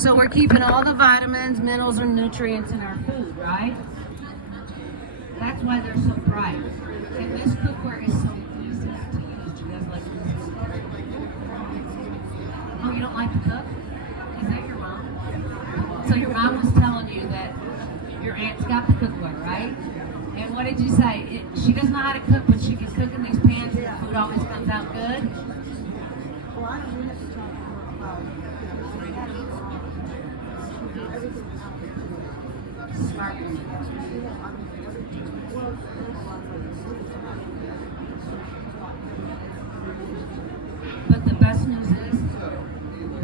So we're keeping all the vitamins, minerals, and nutrients in our food, right? That's why they're so bright. And this cookware is so easy to use. Do you guys like this? Oh, you don't like to cook? Is that your mom? So your mom was telling you that your aunt's got the cookware, right? And what did you say? She doesn't know how to cook, but she can cook in these pans and the food always comes out good? Smart. But the best news is,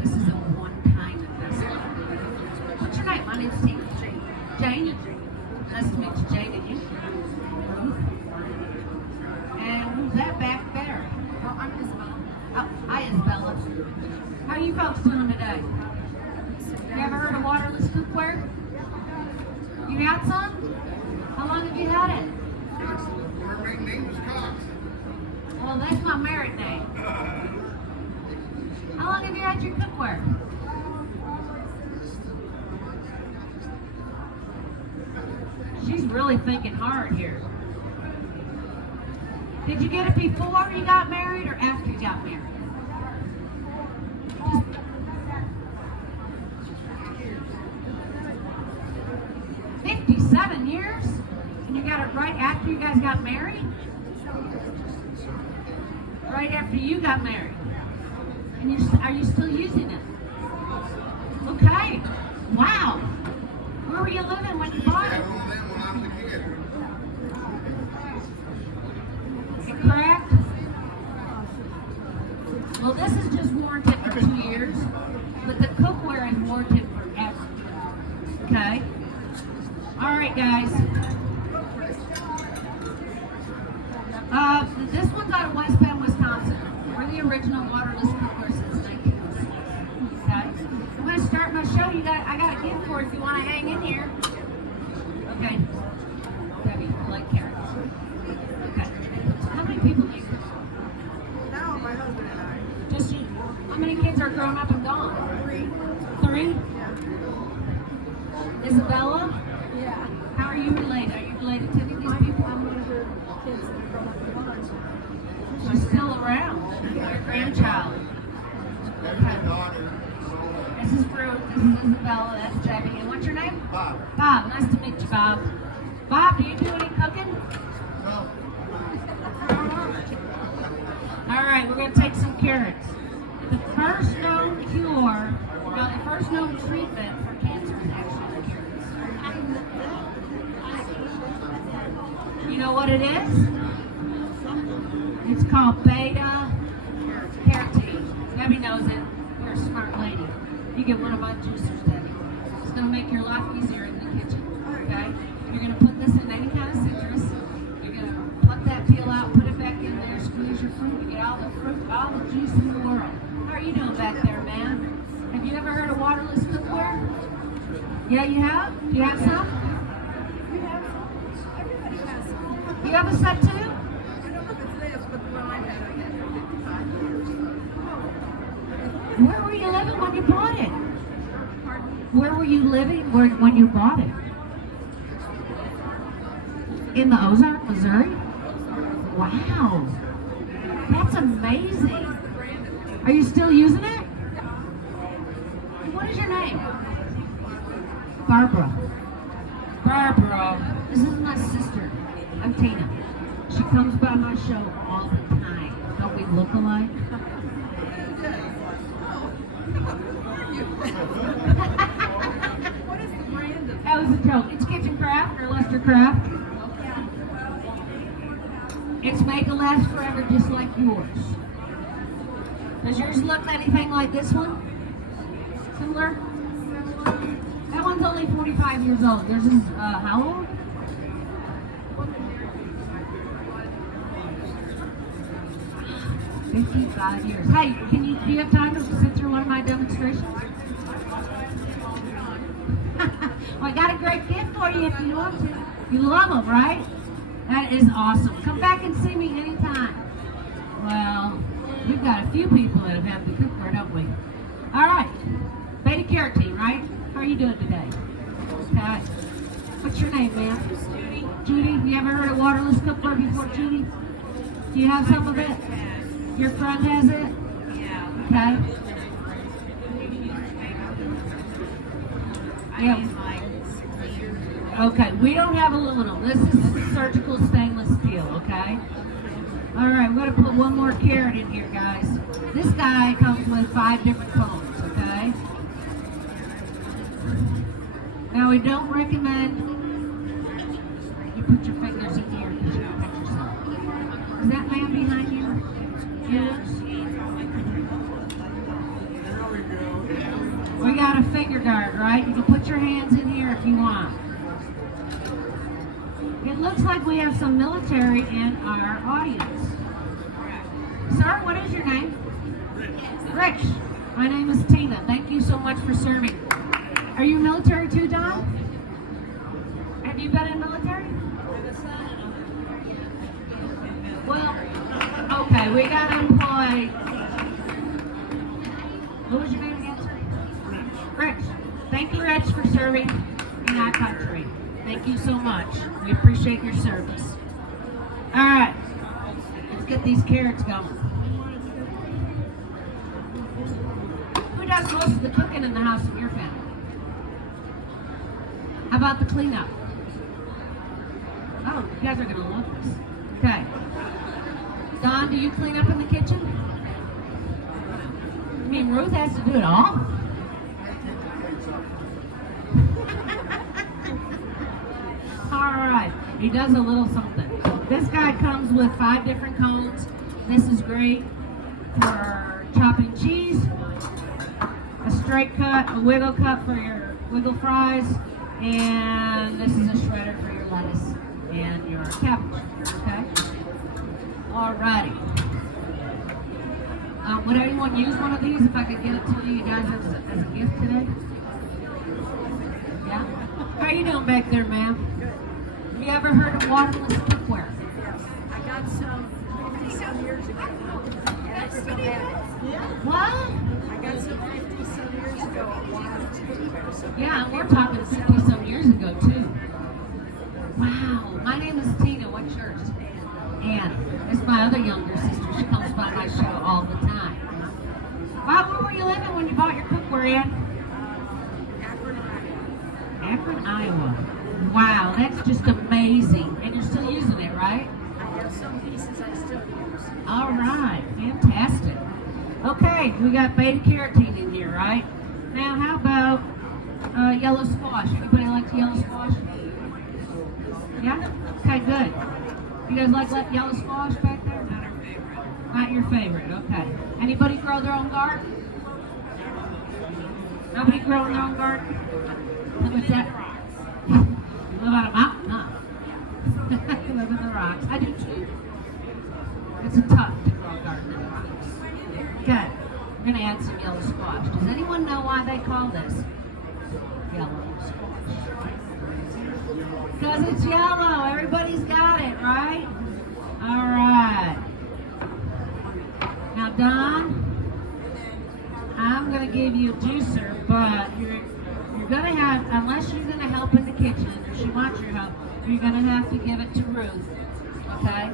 this is a one-time investment. What's your name? My name's Tina. Jane? Nice to meet you, Jane. And you? And who's that back there? Oh, I'm Isabella. Oh, hi, Isabella. How are you folks doing today? You ever heard of waterless cookware? You got some? How long have you had it? Our main name is Cox. Well, that's my married name. How long have you had your cookware? She's really thinking hard here. Did you get it before you got married or after you got married? 57 years? And you got it right after you guys got married? Right after you got married. And are you still using it? Okay. Wow. Where were you living when you bought it? It cracked? Well, this is just warranted for 2 years, but the cookware is warranted forever. Okay? All right, guys. This one's out of West Bend, Wisconsin. We're the original waterless cookware since 1906. Okay? I'm going to start my show. I got a gift for it if you want to hang in here. Okay. Debbie, you like carrots? Okay. How many people do you cook? No, my husband and I. Just you. How many kids are grown up and gone? 3. 3? Yeah. Isabella? Yeah. How are you related? Are you related to any of these people? I'm one of her kids that are grown up and gone. She's still around. Your grandchild. Okay. This is Fruit. This is Isabella. That's Debbie. And what's your name? Bob. Bob. Nice to meet you, Bob. Bob, do you do any cooking? No. All right, we're going to take some carrots. The first known cure, the first known treatment for cancer is actually carrots. You know what it is? It's called beta carotene. Debbie knows it. You're a smart lady. You get one of my juicers, Debbie. It's going to make your life easier in the kitchen. Okay? You're going to put this in any kind of citrus. You're going to pluck that peel out, put it back in there, squeeze your fruit, you get all the fruit, all the juice in the world. How are you doing back there, man? Have you ever heard of waterless cookware? Yeah, you have? Do you have some? We have some. Everybody has some. You have a set too? I don't know if it's this, but the one I had for 55 years. Where were you living when you bought it? Pardon? Where were you living when you bought it? In the Ozark, Missouri? Wow. That's amazing. Are you still using it? What is your name? Barbara. Barbara. This is my sister. I'm Tina. She comes by my show all the time. Don't we look alike? What is the brand of That was a joke. It's Kitchen Craft or Lester Craft. It's made to last forever just like yours. Does yours look anything like this one? Similar? That one's only 45 years old. Yours is how old? $55 years. Hey, do you have time to sit through one of my demonstrations? Well, I got a great gift for you if you want to. You love them, right? That is awesome. Come back and see me anytime. Well, we've got a few people that have had the cookware, don't we? All right. Beta carotene, right? you doing today? Okay. What's your name, ma'am? Judy. Judy, you ever heard of waterless cookware before, Judy? Do you have some of it? Your friend has it? Yeah. Okay. Yeah. Okay, we don't have aluminum. This is surgical stainless steel, okay? All right, we're gonna put one more carrot in here, guys. This guy comes with 5 different cones, okay? Now, we don't recommend you put your fingers in here because you'll cut yourself. Is that man behind you? Yes. We got a finger guard, right? You can put your hands in here if you want. It looks like we have some military in our audience. Sir, what is your name? Rich. My name is Tina. Thank you so much for serving. Are you military too, Don? Have you been in military? Well, okay, we got to employ. What was your name again, sir? Rich. Thank you, Rich, for serving in our country. Thank you so much. We appreciate your service. All right, let's get these carrots going. Who does most of the cooking in the house in your family? How about the cleanup? Oh, you guys are going to love this. Okay. Don, do you clean up in the kitchen? I mean, Ruth has to do it all? All right, he does a little something. This guy comes with 5 different cones. This is great for chopping cheese, a straight cut, a wiggle cut for your wiggle fries, and this is a shredder for your lettuce and your cabbage. Okay. All righty. Would anyone use one of these if I could give it to you guys as a gift today? Yeah? How you doing back there, ma'am? Have you ever heard of waterless cookware? I got some 50-some years ago. And I still have it. What? I got some 50-some years ago at waterless cookware. So Yeah, and we're talking 50-some years ago, too. Wow. My name is Tina. What's yours? Ann. It's my other younger sister. She comes by my show all the time. Wow, where were you living when you bought your cookware, Ann? Akron, Iowa. Akron, Iowa. Wow, that's just amazing. And you're still using it, right? I have some pieces I still use. All right, fantastic. Okay, we got beta carotene in here, right? Now, how about yellow squash? Anybody like yellow squash? Yeah? Okay, good. You guys like yellow squash back there? Not our favorite. Not your favorite, okay. Anybody grow their own garden? Nobody growing their own garden? What's that? You live on a mountain, huh? You live in the rocks. I do too. It's tough to grow a garden in the rocks. Okay, we're going to add some yellow squash. Does anyone know why they call this yellow squash? Because it's yellow. Everybody's got it, right? All right. Now, Don, I'm going to give you a juicer, but you're going to have, unless you're going to help in the kitchen, or she wants your help, you're going to have to give it to Ruth. Okay?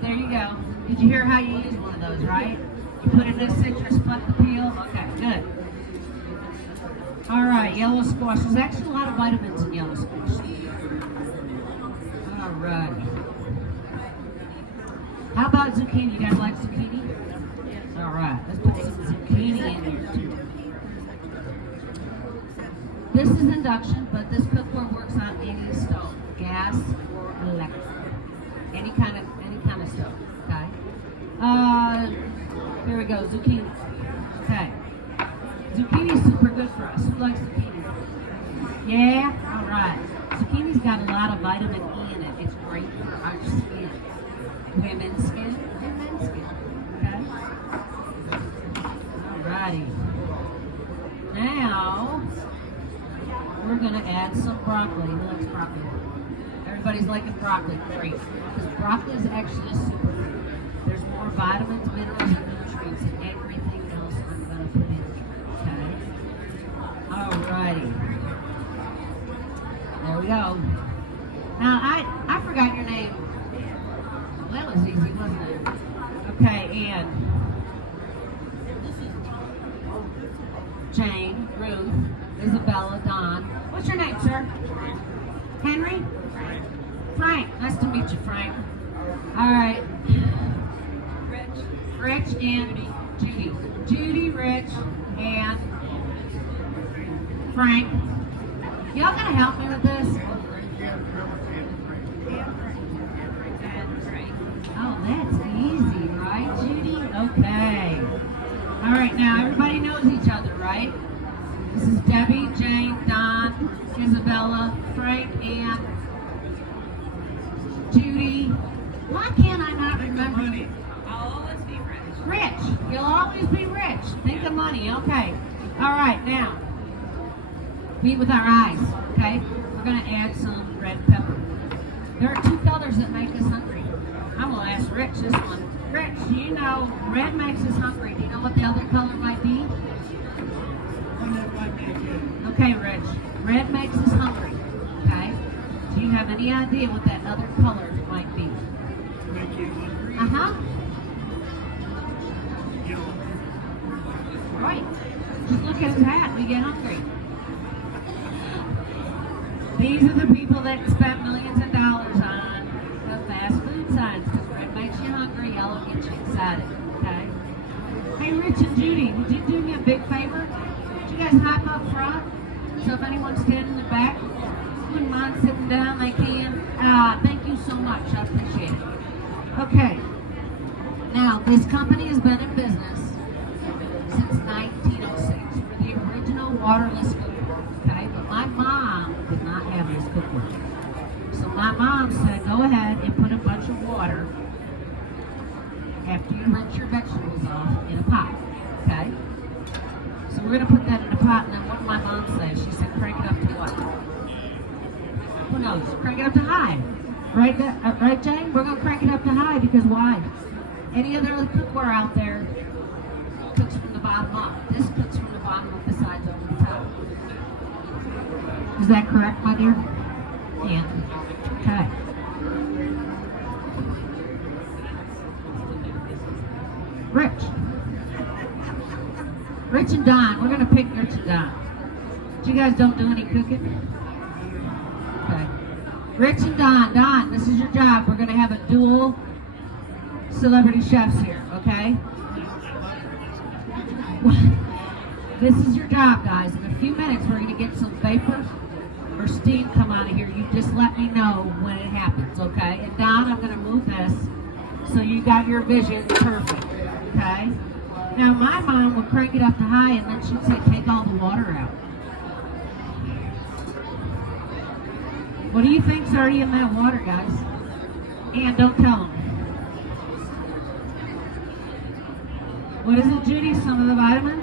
There you go. Did you hear how you use one of those, right? You put in this citrus, pluck the peel. Okay, good. All right, yellow squash. There's actually a lot of vitamins in yellow squash. All right. How about zucchini? You guys like zucchini? All right, let's put some zucchini in here too. This is induction, but this cookware works on any stove, gas or electric, any kind of stove. Okay. Here we go, zucchini. Okay. Zucchini is super good for us. Who likes zucchini? Yeah. All right. Zucchini's got a lot of vitamin E in it. It's great for our skin, women's skin, and men's skin. Okay. All righty. Now we're gonna add some broccoli. Who likes broccoli? Everybody's liking broccoli. Great. Because broccoli is actually a superfood. There's more vitamins, minerals, and nutrients than everything else I'm gonna put in here. Okay. All righty. we go. Now, I forgot your name. Well, that was easy, wasn't it? Okay, and Jane, Ruth, Isabella, Don. What's your name, sir? Henry? Frank. Nice to meet you, Frank. All right. Rich and Judy. Judy, Rich, and Frank. Y'all gonna help me with this? Oh, that's easy, right, Judy? Okay. All right, now everybody knows each other, right? This is Debbie, Jane, Don, Isabella, Frank, and Judy. Why can't I not remember? I'll always be rich. Rich. You'll always be rich. Think of money. Okay. All right, now. Eat with our eyes, okay? We're going to add some red pepper. There are two colors that make us hungry. I'm going to ask Rich this one. Rich, do you know red makes us hungry? Do you know what the other color might be? Okay, Rich. Red makes us hungry, okay? Do you have any idea what that other color might be? Uh-huh. Right. Just look at his hat. We get hungry. These are the people that spent millions of dollars on the fast food signs because red makes you hungry, yellow gets you excited, okay? Hey, Rich and Judy, would you do me a big favor? Would you guys hop up front? So if anyone's standing in the back, wouldn't mind sitting down, they can. Thank you so much. I appreciate it. Okay. Now, this company has been in business since 1906. We're the original waterless cookware, okay? But my mom did not have this cookware. So my mom said, go ahead and put a bunch of water after you rinse your vegetables off in a pot, okay? So we're going to put that in a pot, and then what did my mom say? She said, crank it up to what? Who knows? Crank it up to high. Right, right, Jane? We're going to crank it up to high because why? Any other cookware out there cooks from the bottom up. This cooks from the bottom up, the sides over the top. Is that correct, my dear? Yeah. Okay. Rich. Rich and Don. We're going to pick Rich and Don. You guys don't do any cooking? Okay. Rich and Don. Don, this is your job. We're going to have a dual celebrity chefs here, okay? This is your job, guys. In a few minutes, we're going to get some vapor or steam come out of here. You just let me know when it happens, okay? And Don, I'm going to move this so you got your vision perfect, okay? Now, my mom would crank it up to high, and then she'd say, take all the water out. What do you think's already in that water, guys? And don't tell them. What is it, Judy? Some of the vitamins?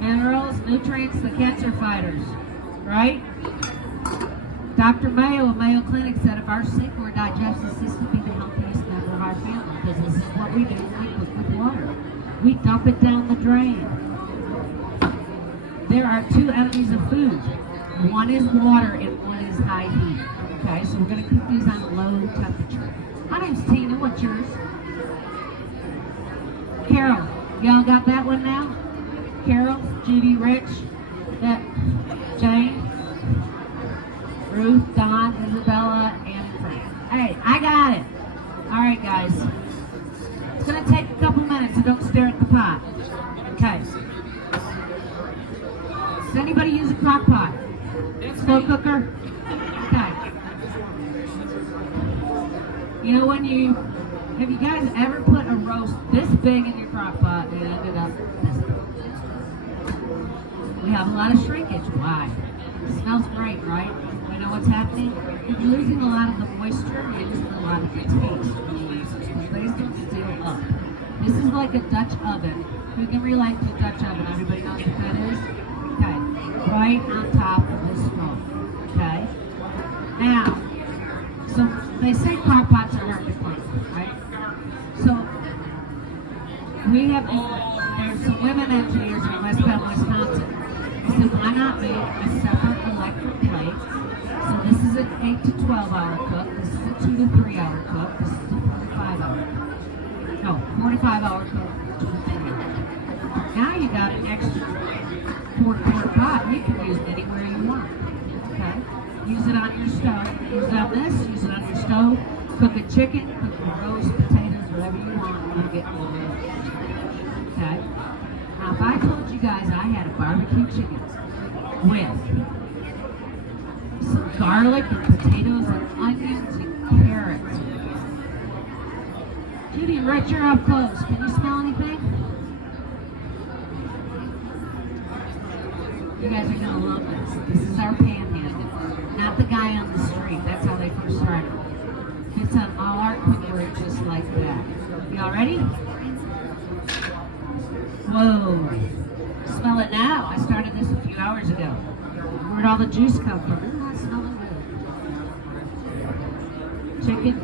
Minerals, nutrients, the cancer fighters, right? Dr. Mayo of Mayo Clinic said if our sink or digestive system be the healthiest member of our family, because this is what we do when we cook with water. We dump it down the drain. There are two enemies of food. One is water and one is high heat. Okay, so we're going to cook these on low temperature. My name's Tina. What's yours? Carol. Y'all got that one now? Carol, Judy, Rich, Jane, Ruth, Don, Isabella, and Frank. Hey, I got it. All right, guys. It's going to take a couple minutes, so don't stare at the pot. Okay. Does anybody use a crock pot? Slow cooker? Okay. You know have you guys ever put a roast this big in your crock pot and it ended up this big? We have a lot of shrinkage. Why? It smells great, right? You know what's happening? You're losing a lot of the moisture and a lot of the taste. Things don't seal up. This is like a Dutch oven. Who can relate to a Dutch oven? Everybody knows what that is? Okay. Right on top of the smoke. Okay? Now, so they say crock pots are hard to clean, right? So, there's some women engineers in West Bend, Wisconsin. said, why not make a separate electric plate? So this is an 8 to 12 hour cook. This is a 2 to 3 hour cook. This is a 45 hour cook. No, 45 hour cook, 2 to 3 hour. Now you got an extra 4-quart pot. You can use it anywhere you want. Okay? Use it on your stove. Use it on this. Use it on your stove. Cook a chicken. Cook a roast, potatoes, whatever you want. You'll get more. Okay? Now, if I told you guys I had a barbecue chicken with some garlic and potatoes and onions and carrots. Judy, right, you're up close. Can you smell anything? You guys are gonna love this. This is our panhandle, not the guy on the street. That's how they first started. It's on all our cookware just like that. Y'all ready? Whoa! Smell it now. I started this a few hours ago. Where'd all the juice come from? Ooh, that's smelling good. Chicken.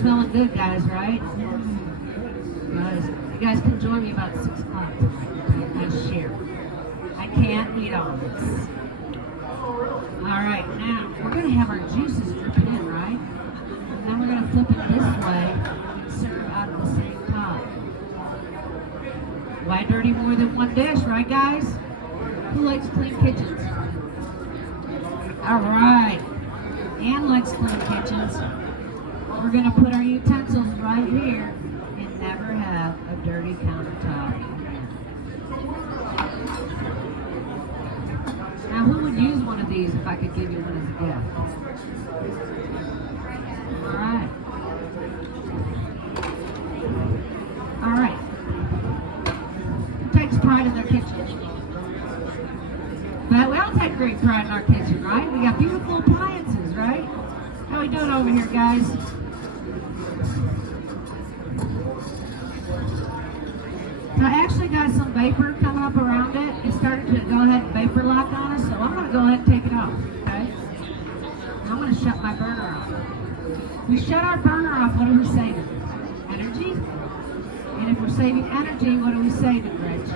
Smelling good, guys, right? Guys, you guys can join me about 6 o'clock tonight. Nice share. I can't eat all this. All right, now we're gonna have our juices dripping in, right? And then we're gonna flip it this way and serve out of the same pot. Why dirty more than one dish, right, guys? Who likes clean kitchens? All right, Ann likes clean kitchens. We're gonna put our utensils right here and never have a dirty countertop. Now, who would use one of these if I could give you one as a gift? All right. All right. Who takes pride in their kitchen? But we all take great pride in our kitchen, right? We got beautiful appliances, right? How we doing over here, guys? So I actually got some vapor coming up around it. It started to go ahead and vapor lock on us, so I'm going to go ahead and take it off, okay? And I'm going to shut my burner off. We shut our burner off, what are we saving? Energy? And if we're saving energy, what are we saving, Rich?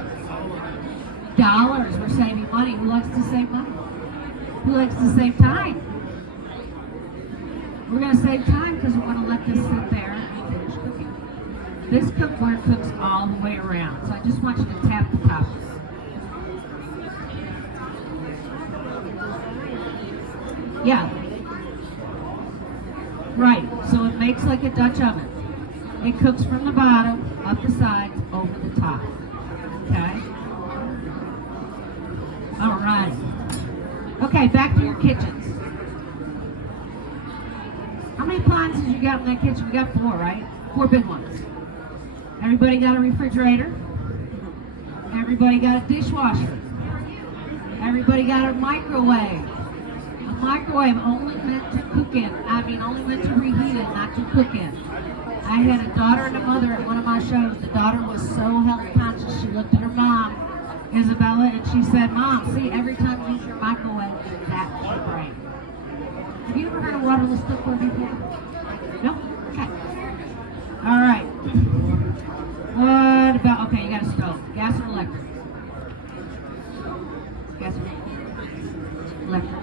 Dollars. We're saving money. Who likes to save money? Who likes to save time? We're going to save time because we're going to let this sit there and finish cooking. This cookware cooks all the way around, so I just want you to tap the top. Yeah. Right, so it makes like a Dutch oven. It cooks from the bottom, up the sides, over the top. Okay? All right. Okay, back to your kitchens. How many appliances you got in that kitchen? We got 4, right? 4 big ones. Everybody got a refrigerator. Everybody got a dishwasher. Everybody got a microwave. A microwave only meant to cook in. I mean, only meant to reheat it, not to cook in. I had a daughter and a mother at one of my shows. The daughter was so health conscious, she looked at her mom, Isabella, and she said, "Mom, see, every time you use your microwave, that's your brain." Have you ever heard of waterless cookware before? Nope? Okay. All right. What about, okay, you got a stove. Gas or electric? Gas or electric?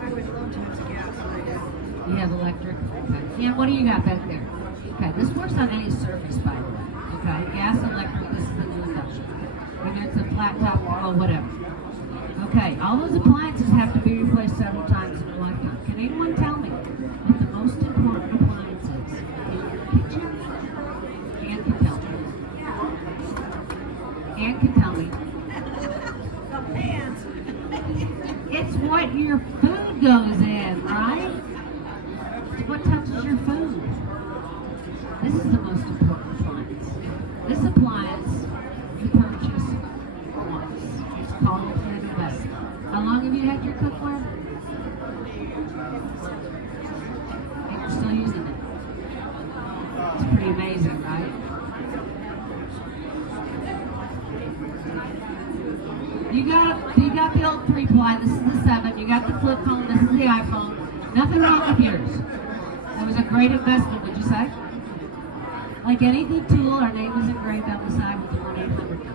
I would love to have some gas right now. You have electric? Okay. And what do you got back there? Okay, this works on any surface, by the way. Okay, gas, electric, this is the new induction. Whether it's a flat top or whatever. Okay, all those appliances have to be replaced several times in your lifetime. Can anyone tell me what the most important appliance is in your kitchen? Ann can tell me. Ann can tell me. The pans. It's what your food goes in, right? It's what touches your food. This is the most important appliance. This appliance you purchase once. It's called an investment. How long have you had your cookware? And you're still using it. It's pretty amazing, right? You got the old 3-ply, this is the 7, you got the flip phone, this is the iPhone. Nothing wrong with yours. It was a great investment, would you say? Like any good tool, our name is engraved on the side with the 1-800 number.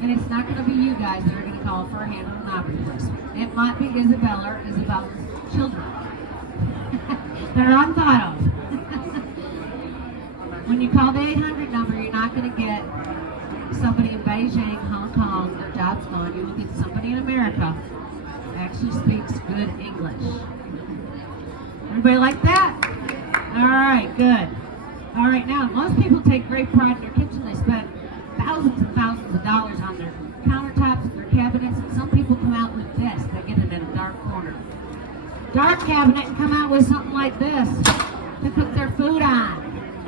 And it's not going to be you guys that are going to call for a hand on an opera replacement. It might be Isabella or Isabella's children that are unthought of. When you call the 800 number, you're not going to get somebody in Beijing, Hong Kong, their job's gone. You will get somebody in America that actually speaks good English. Everybody like that? All right, good. All right, now, most people take great pride in their kitchen. They spend thousands and thousands of dollars on their countertops, their cabinets, and some people come out with this. They get it in a dark corner. Dark cabinet and come out with something like this to cook their food on.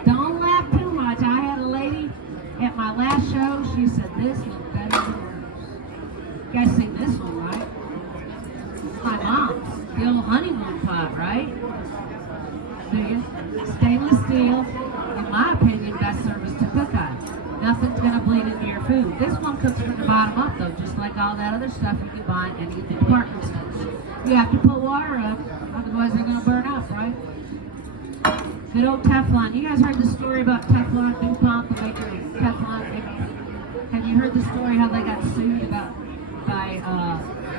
Don't laugh too much. I had a lady at my last show. She said, this looked better than hers. You guys seen this one, right? It's my mom's. The old honeymoon pot, right? Do you? Stainless steel. In my opinion, best service to cook on. Nothing's going to bleed into your food. This one cooks from the bottom up, though, just like all that other stuff you can buy in any of the department stores. You have to put water up, otherwise they're going to burn up, right? Good old Teflon. You guys heard the story about Teflon, DuPont, the maker of Teflon? Have you heard the story how they got sued by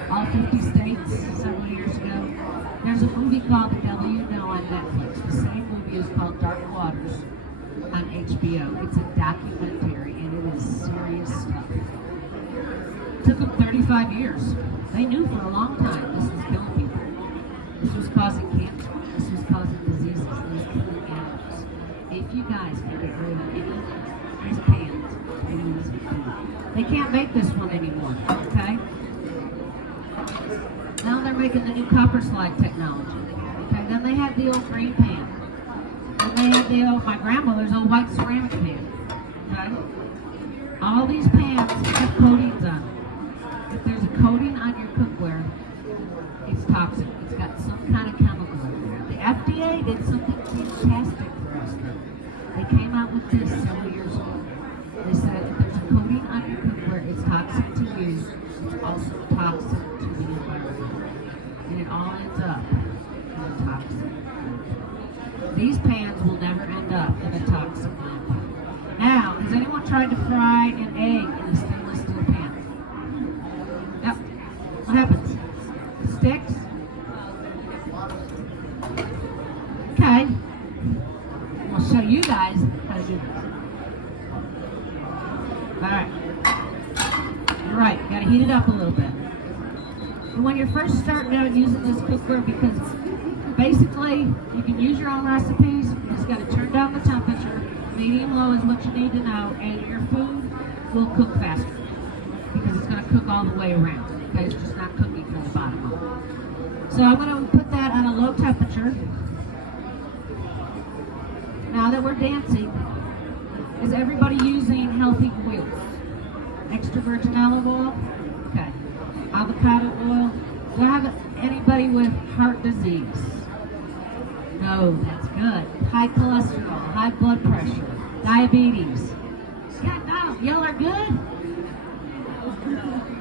all 50 states several years ago? There's a movie called The Devil You Know on Netflix. The same movie is called Dark Waters on HBO. It's a documentary and it is serious stuff. It took them 35 years. They knew for a long time this was killing people. This was causing cancer. This was causing diseases. This was killing animals. If you guys can get rid of any of these pans, they can't make this one anymore, okay? Now they're making the new copper slide technology. Okay, then they had the old green pan. Then they had the old, my grandmother's old white ceramic pan. Okay? All these pans have coatings on them. If there's a coating on your cookware, it's toxic. It's got some kind of chemical in there. The FDA did something fantastic for us though. They came out with this several years ago. They said if there's a coating on your cookware, it's toxic to you. It's also toxic to the environment. And it all ends up in a toxic. These pans will never end up in a toxic landfill. Now, has anyone tried to fry an egg in a stainless steel pan? Yep. What happens? It sticks? Okay. I'll show you guys how to do this. Alright. You're right, you gotta heat it up a little bit. And when you're first starting out using this cookware, because basically you can use your own recipes, you just gotta turn down the temperature. Medium low is what you need to know, and your food will cook faster because it's gonna cook all the way around. Okay, it's just not cooking from the bottom up. So I'm gonna put that on a low temperature. Now that we're dancing, is everybody using healthy oils? Extra virgin olive oil? Okay. Avocado oil? Do I have anybody with heart disease? No, that's good. High cholesterol, high blood pressure, diabetes. Yeah, no, y'all are good?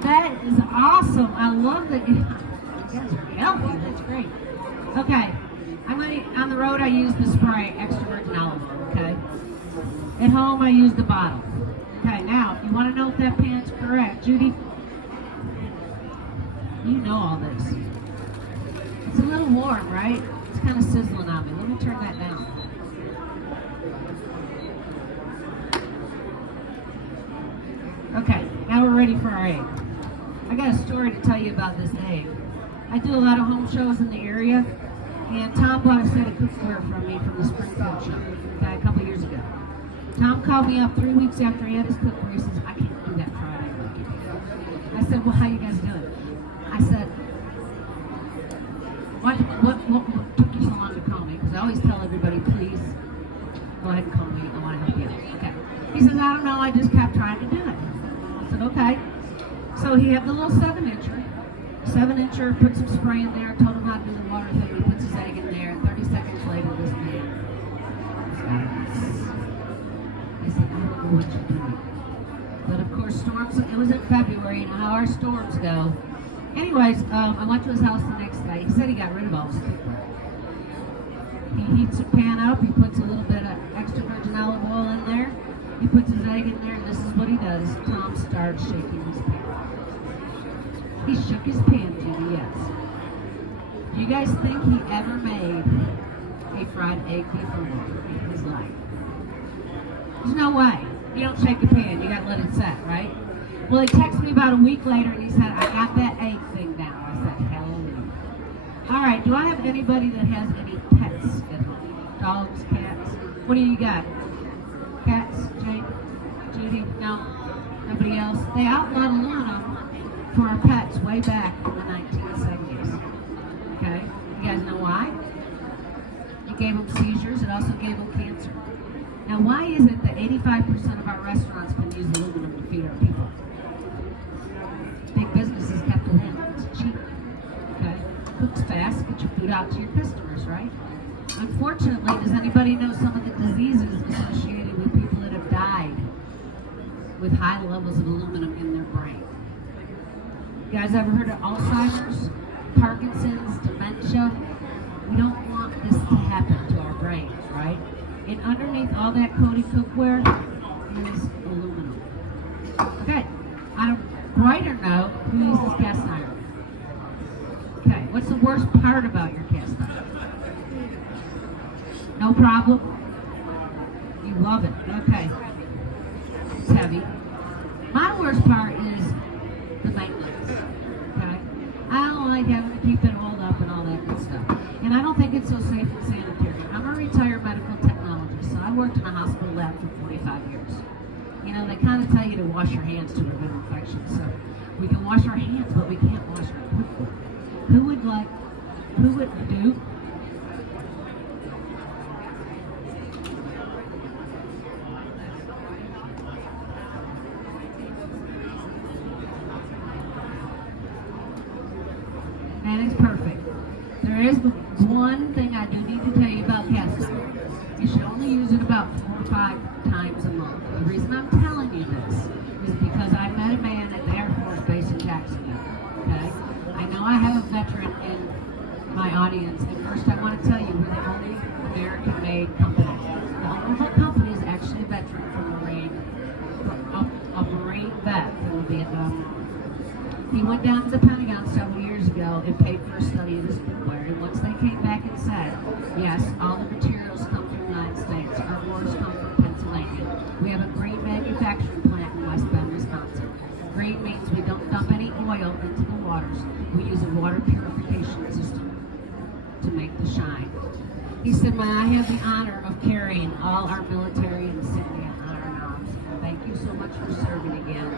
That is awesome. I love that you guys are healthy. That's great. Okay. On the road, I use the spray, extra virgin olive oil, okay? At home, I use the bottle. Okay, now, if you want to know if that pan's correct, Judy, you know all this. It's a little warm, right? It's kind of sizzling on me. Let me turn that down. Okay, now we're ready for our egg. I got a story to tell you about this egg. I do a lot of home shows in the area, and Tom bought a set of cookware from me from the Springfield show, okay, a couple years ago. Tom called me up 3 weeks after he had his cookware. He says, I can't do that Friday. I said, well, how you guys doing? I said, what took you so long to call me? Because I always tell everybody, please go ahead and call me. I want to help you out. Okay. He says, I don't know. I just kept trying to do it. I said, okay. So he had the little 7-incher. 7-incher, put some spray in there, told him how to do the water thing. He puts his egg in there. 30 seconds later, this man I said, I don't know what you're doing. But of course, storms, it was in February, and how our storms go. Anyways, I went to his house the next day. He said he got rid of all his cookware. He heats the pan up, he puts a little bit of extra virgin olive oil in there, He puts his egg in there, and this is what he does. Tom starts shaking his pan. He shook his pan, Judy, yes. Do you guys think he ever made a fried egg before in his life? There's no way. You don't shake the pan. You gotta let it set, right? Well, he texted me about a week later, and he said, I got that egg thing down. I said, hallelujah. All right, do I have anybody that has any pets at home? Dogs, cats? What do you got? Cats, Jake, Judy? No? Nobody else? They outlawed aluminum for our pets way back in the 1970s. Okay? You guys know why? It gave them seizures. It also gave them cancer. Now, why is it that 85% of our restaurants can use aluminum to feed our people? Big businesses kept it in. It's cheap. Okay? Cooks fast. Get your food out to your customers, right? Unfortunately, does anybody know some of the diseases associated with people that have died with high levels of aluminum in their brain? You guys ever heard of Alzheimer's, Parkinson's, dementia? We don't want this to happen to our brains, right? And underneath all that Cody cookware is aluminum. Okay, on a brighter note, who uses cast iron? Okay, what's the worst part about your cast iron? No problem? You love it. Okay. It's heavy. My worst part is the maintenance. Okay? I don't like having to keep it hold up and all that good stuff. And I don't think it's so safe and sanitary. I'm a retired medical technologist, so I worked in a hospital lab for 45 years. You know, they kind of tell you to wash your hands to prevent infections. So we can wash our hands, but we can't wash our cookware. Who would do? That is perfect. There is one thing I do need to tell you about cast iron. You should only use it about 4 or 5 times a month. The reason I'm telling you this is because I met a man at the Air Force Base in Jacksonville. Okay? I know I have a veteran in my audience, and first I want to tell you we're the only American-made company. The owner of our company is actually a veteran from a Marine vet from Vietnam. He went down to the Pentagon several years ago and paid for a study of his cookware. And once they came back and said, yes, all the materials come from the United States. Our ores come from Pennsylvania. We have a green manufacturing plant in West Bend, Wisconsin. Green means we don't dump any oil into the waters. We use a water purification system to make the shine. He said, may I have the honor of carrying all our military insignia on our knobs. Thank you so much for serving again,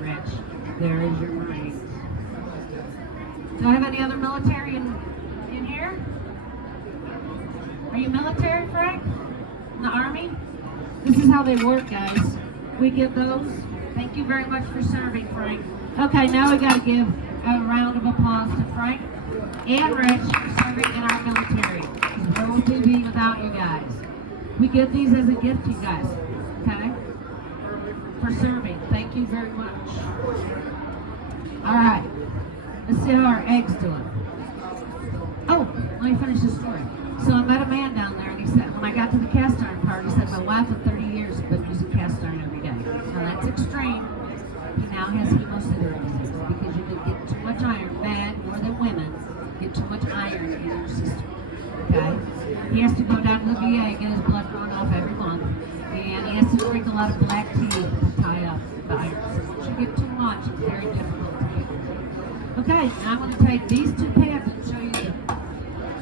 Rich. There is your Marines. Do I have any other military in here? Are you military, Frank? In the Army? This is how they work, guys. We give those. Thank you very much for serving, Frank. Okay, now we got to give a round of applause to Frank and Rich for serving in our military. Where would we be without you guys? We give these as a gift to you guys, okay? For serving. Thank you very much. All right. Let's see how our egg's doing. Oh, let me finish the story. So I met a man down there, and he said, when I got to the cast iron part, he said, my wife of 30 years has been using cast iron every day. Now that's extreme. He now has hemosiderin disease because you've been getting too much iron. Men, more than women, get too much iron in your system. Okay? He has to go down to the VA and get his blood drawn off every month. And he has to drink a lot of black tea to tie up the iron. So once you get too much, it's very difficult to get. Okay, now I'm going to take these 2 pans and show you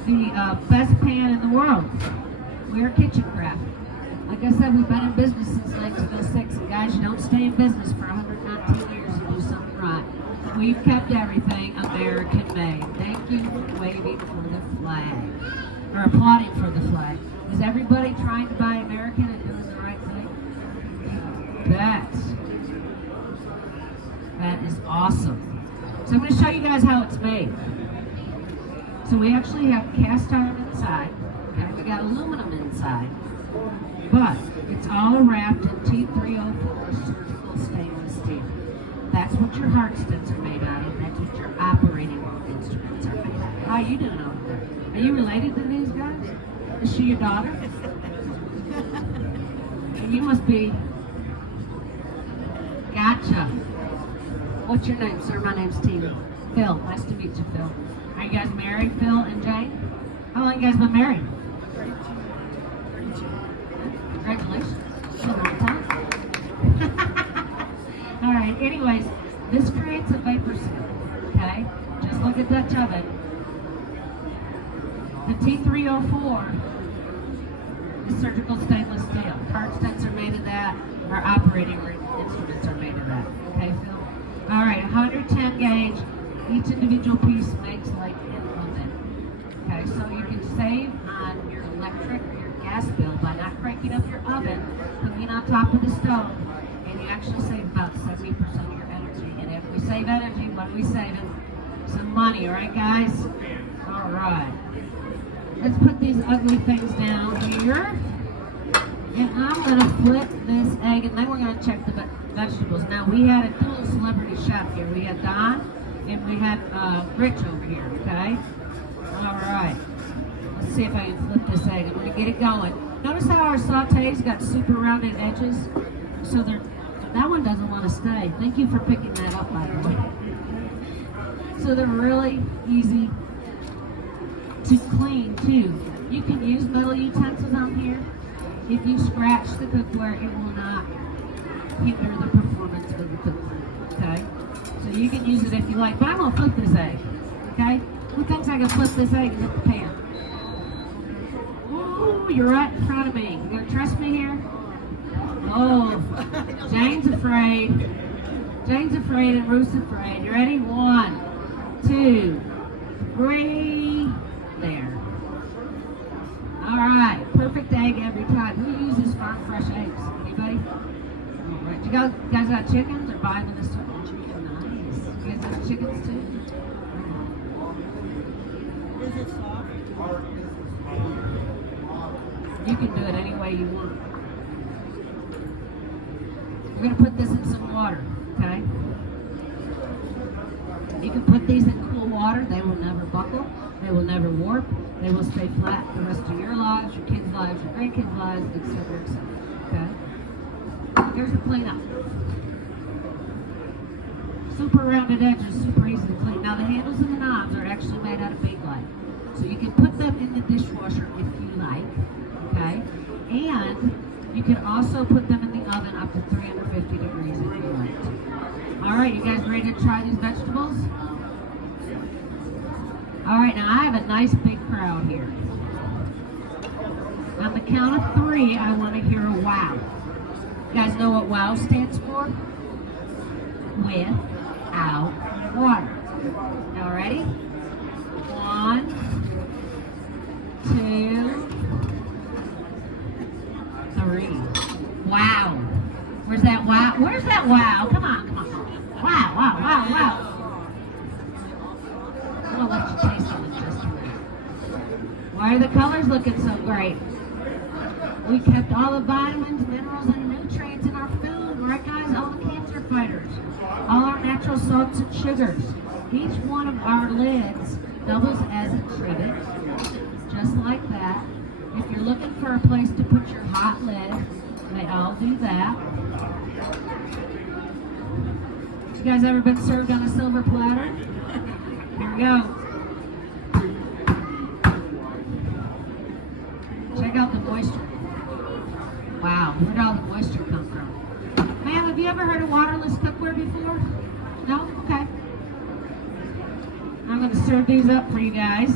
the best pan in the world. We're Kitchencraft. Like I said, we've been in business since 1906. And guys, you don't stay in business for 119 years and do something right. We've kept everything American made. Thank you for waving for the flag. Or applauding for the flag. Is everybody trying to buy American and doing the right thing? That is awesome. So I'm going to show you guys how it's made. So we actually have cast iron inside, and we got aluminum inside, but it's all wrapped in T304 surgical stainless steel. That's what your heart stents are made out of. That's what your operating room instruments are made out of. How are you doing over there? Are you related to these guys? Is she your daughter? And you must be betcha. What's your name, sir? My name's Tina. Phil. Nice to meet you, Phil. Are you guys married, Phil and Jane? How long you guys been married? Congratulations. It's a long time. All right. Anyways, this creates a vapor seal. Okay. Just like a Dutch oven. The T304 is surgical stainless steel. Card sets are made of that. Our operating instruments are made of that. Okay, Phil? All right, 110 gauge. Each individual piece makes like an oven. Okay, so you can save on your electric or your gas bill by not cranking up your oven, putting it on top of the stove, and you actually save about 70% of your energy. And if we save energy, what are we saving? Some money, all right, guys? All right. Let's put these ugly things down here. And I'm going to flip this egg, and then we're going to check the vegetables. Now, we had a cool celebrity chef here. We had Don, and we had Rich over here, okay? All right. Let's see if I can flip this egg. I'm going to get it going. Notice how our sautés got super rounded edges? So that one doesn't want to stay. Thank you for picking that up, by the way. So they're really easy to clean, too. You can use metal utensils on here. If you scratch the cookware, it will not hinder the performance of the cookware, okay? So you can use it if you like, but I'm gonna flip this egg, okay? Who thinks I can flip this egg and hit the pan? Ooh, you're right in front of me. You gonna trust me here? Oh, Jane's afraid. Jane's afraid and Ruth's afraid. You ready? 1, 2, 3, there. All right, perfect egg every time. Who uses farm fresh eggs? Anybody? All right, you guys got chickens or buy them in the store? Nice. You guys got chickens too? Is it soft? You can do it any way you want. We're gonna put this in some water, okay? You can put these in cool water. They will never buckle. They will never warp. They will stay flat the rest of your lives, your kids' lives, your grandkids' lives, etc., etc. Okay? Here's the cleanup. Super rounded edges, super easy to clean. Now the handles and the knobs are actually made out of Bakelite. So you can put them in the dishwasher if you like. Okay? And you can also put them in the oven up to 350 degrees if you like to. Alright, you guys ready to try these vegetables? All right, now I have a nice big crowd here. On the count of 3, I want to hear a wow. You guys know what WOW stands for? Without water. Now ready? 1, 2, 3. Wow. Where's that wow? Where's that wow? Come on, come on. Wow, wow, wow, wow. I'm gonna let you taste it in just a minute. Why are the colors looking so great? We kept all the vitamins, minerals, and nutrients in our food, right guys? All the cancer fighters, all our natural salts and sugars. Each one of our lids doubles as a trivet, just like that. If you're looking for a place to put your hot lid, they all do that. You guys ever been served on a silver platter? Here we go. Check out the moisture. Wow, where did all the moisture come from? Ma'am, have you ever heard of waterless cookware before? No? Okay. I'm going to serve these up for you guys.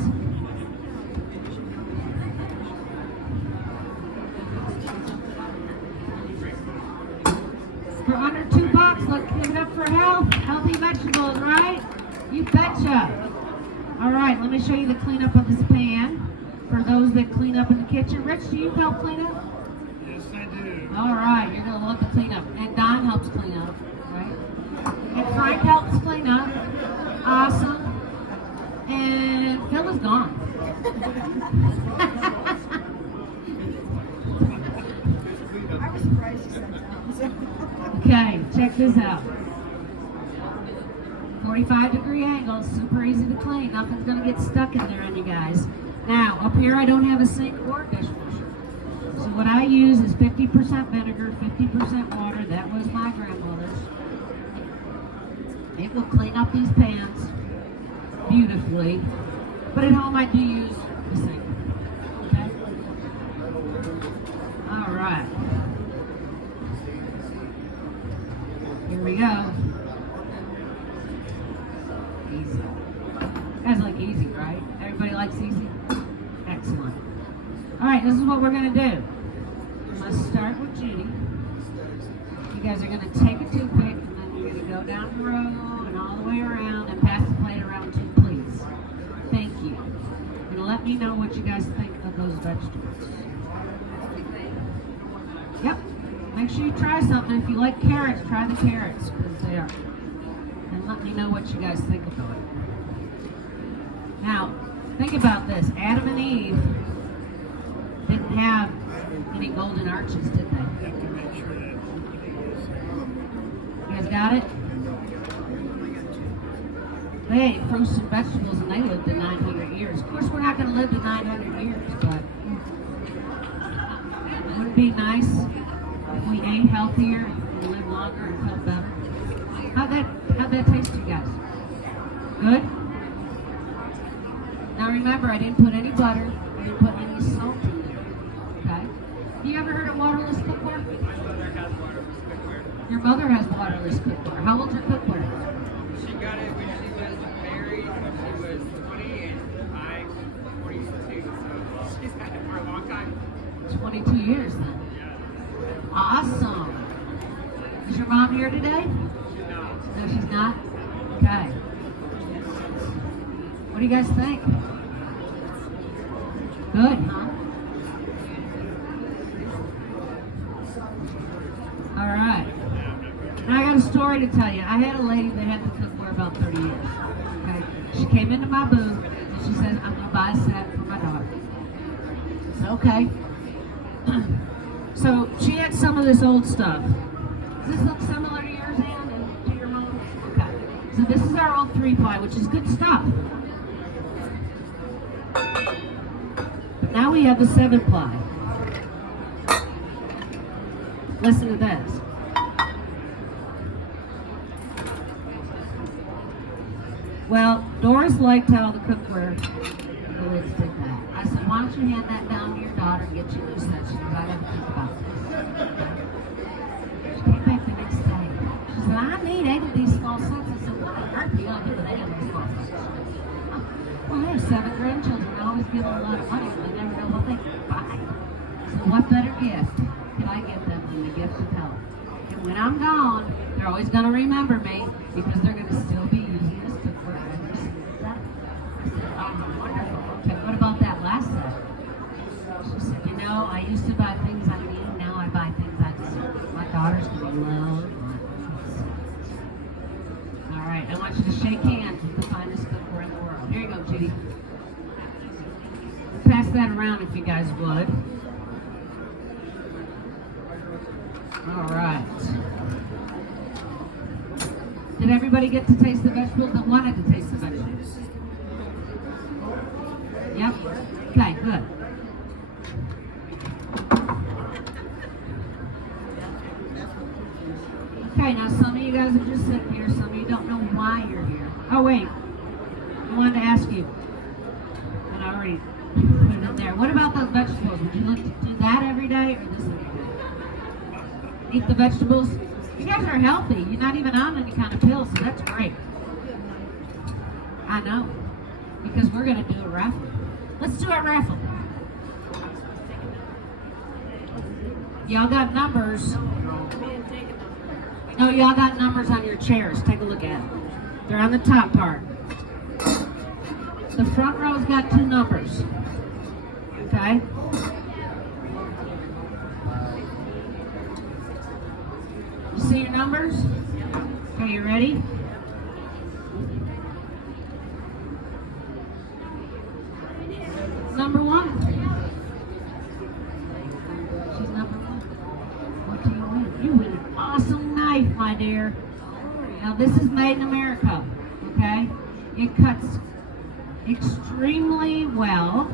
For under $2, let's give it up for health. Healthy vegetables, right? You betcha. All right, let me show you the cleanup of this pan. For those that clean up in the kitchen. Rich, do you help clean up? Yes, I do. All right, you're going to love the cleanup. And Don helps clean up, right? And Frank helps clean up. Awesome. And Phil is gone. I was surprised you said that. Okay, check this out. 45-degree angle, super easy to clean. Nothing's going to get stuck in there on you guys. Now, up here I don't have a sink or dishwasher. So what I use is 50% vinegar, 50% water. That was my grandmother's. It will clean up these pans beautifully. But at home I do use the sink. Okay? All right. Here we go. Easy. You guys like easy, right? Everybody likes easy? Excellent. All right, this is what we're going to do. Let's start with Judy. You guys are going to take a toothpick and then you're going to go down the row and all the way around and pass the plate around too, please. Thank you. You're going to let me know what you guys think of those vegetables. Yep. Make sure you try something. If you like carrots, try the carrots because they are. And let me know what you guys think about it. Now, think about this. Adam and Eve didn't have any golden arches, did they? You guys got it? They ate fruits and vegetables and they lived to 900 years. Of course, we're not going to live to 900 years, but it would be nice if we ate healthier and lived longer and felt better. How'd that taste to you guys? Good? Now remember, I didn't put any butter. I didn't put any salt in there. Okay? You ever heard of waterless cookware? Your mother has waterless cookware. How old's your cookware? She got it when she was married when she was 20 and I'm 42, so she's had it for a long time. 22 years then. Yeah. Awesome. Is your mom here today? No. No, she's not? Okay. What do you guys think? Good, huh? All right. Now I got a story to tell you. I had a lady that had the cookware about 30 years. Okay. She came into my booth and she says, I'm going to buy a set for my daughter. I said, okay. So she had some of this old stuff. Does this look similar to yours, Ann, and to your mom? Okay. So this is our old 3-ply, which is good stuff. But now we have the 7-ply. Listen to this. Well, Doris liked how the cookware, the lids did that. I said, why don't you hand that down to your daughter and get you new set? She goes, I gotta think about this. She came back the next day. She said, I need 8 of these small sets. I said, what on earth are you gonna do with 8 of these small sets? Well, I have 7 grandchildren. I always give them a lot of money, but they never know what they can buy. So what better gift can I give them than the gift of health? And when I'm gone, they're always gonna remember me because they're gonna still be using this cookware every single day. I said, oh, wonderful. Okay, what about that last set? She said, you know, I used to buy things I need, now I buy things I deserve. My daughter's gonna love my sets. All right, I want you to shake hands with the finest cookware in the world. Here you go, Judy. Pass that around if you guys would. All right. Did everybody get to taste the vegetables that wanted to taste the vegetables? Yep. Okay, good. Okay, now some of you guys are just sitting here. Some of you don't know why you're here. Oh, wait. I wanted to ask you. And I already put it in there. What about those vegetables? Would you look to do that every day or this every day? Eat the vegetables? You guys are healthy. You're not even on any kind of pills, so that's great. I know. Because we're going to do a raffle. Let's do our raffle. Y'all got numbers. No, y'all got numbers on your chairs. Take a look at them. They're on the top part. The front row's got 2 numbers. Okay? You see your numbers? Okay, you ready? Number 1. She's number 1. What do you win? You win an awesome knife, my dear. Now this is made in America, okay? It cuts extremely well.